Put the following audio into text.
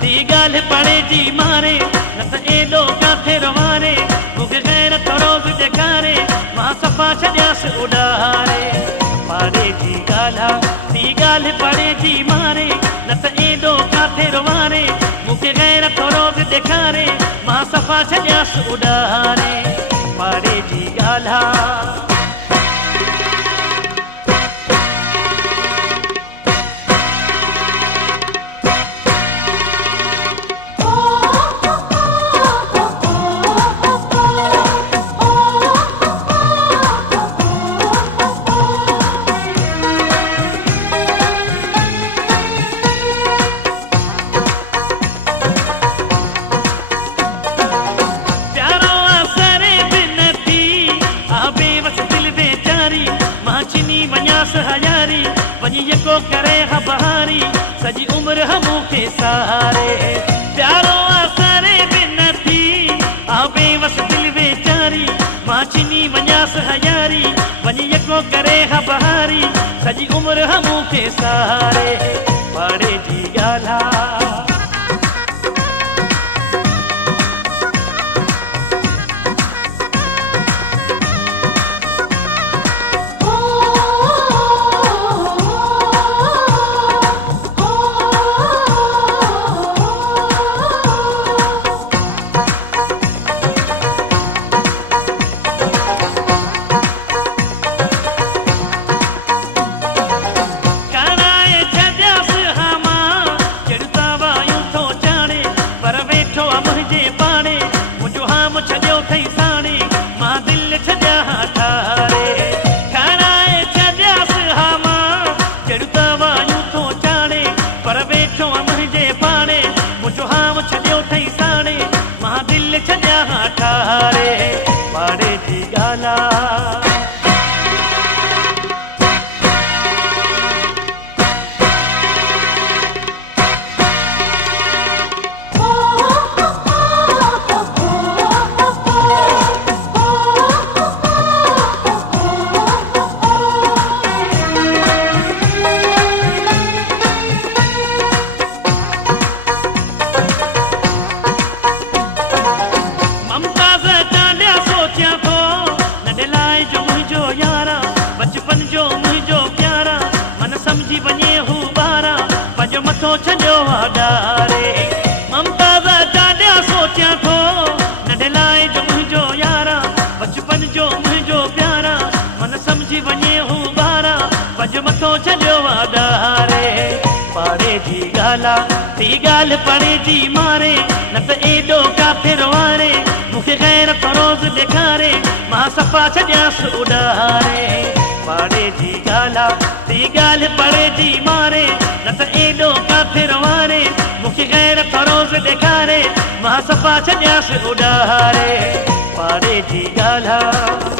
ती ॻाल्हि पढ़े जी मारे न त एॾो काथे रवारे मूंखे ग़ैरत रोज़ ॾेखारे मां सफ़ा छॾियासि उॾारे पाड़े जी ॻाल्हि ती ॻाल्हि पढ़े जी मारे न त एॾो काथे रवारे मूंखे ग़ैरत रोज़ ॾेखारे मां सफ़ा छॾियासि उॾारे पाड़े जी ॻाल्हि हजारी वञी यको करे बहारी सॼी उम्र मूंखे सहारे प्यारो आसरे बिन थी आ बेवस दिल वेचारी मां चिनी वञासि हजारी वञी यको करे बहारी सॼी उम्र मूंखे सहारे पाड़े जी ॻाल्हि पाड़े जी ॻाल्हि समझी वञे हू ॿारा पंहिंजो मथो छॾियो वाॾारे ममता ॾाढा सोचियां थो नंढे लाइ जो मुंहिंजो यारा बचपन जो मुंहिंजो प्यारा मन समझी वञे हू ॿारा पंहिंजो मथो छॾियो वाॾारे पाड़े जी ॻाल्हि ती ॻाल्हि पढ़े जी मारे न त एॾो काथे रवारे मूंखे ग़ैरत रोज़ ॾेखारे मां सफ़ा छॾियासि उॾारे पाड़े जी ॻाल्हि ती ॻाल्हि पढ़े जी मारे न त एॾो काथे रवारे मूंखे ग़ैरत रोज़ ॾेखारे मां सफ़ा छॾियासि उॾारे पाड़े जी ॻाल्हि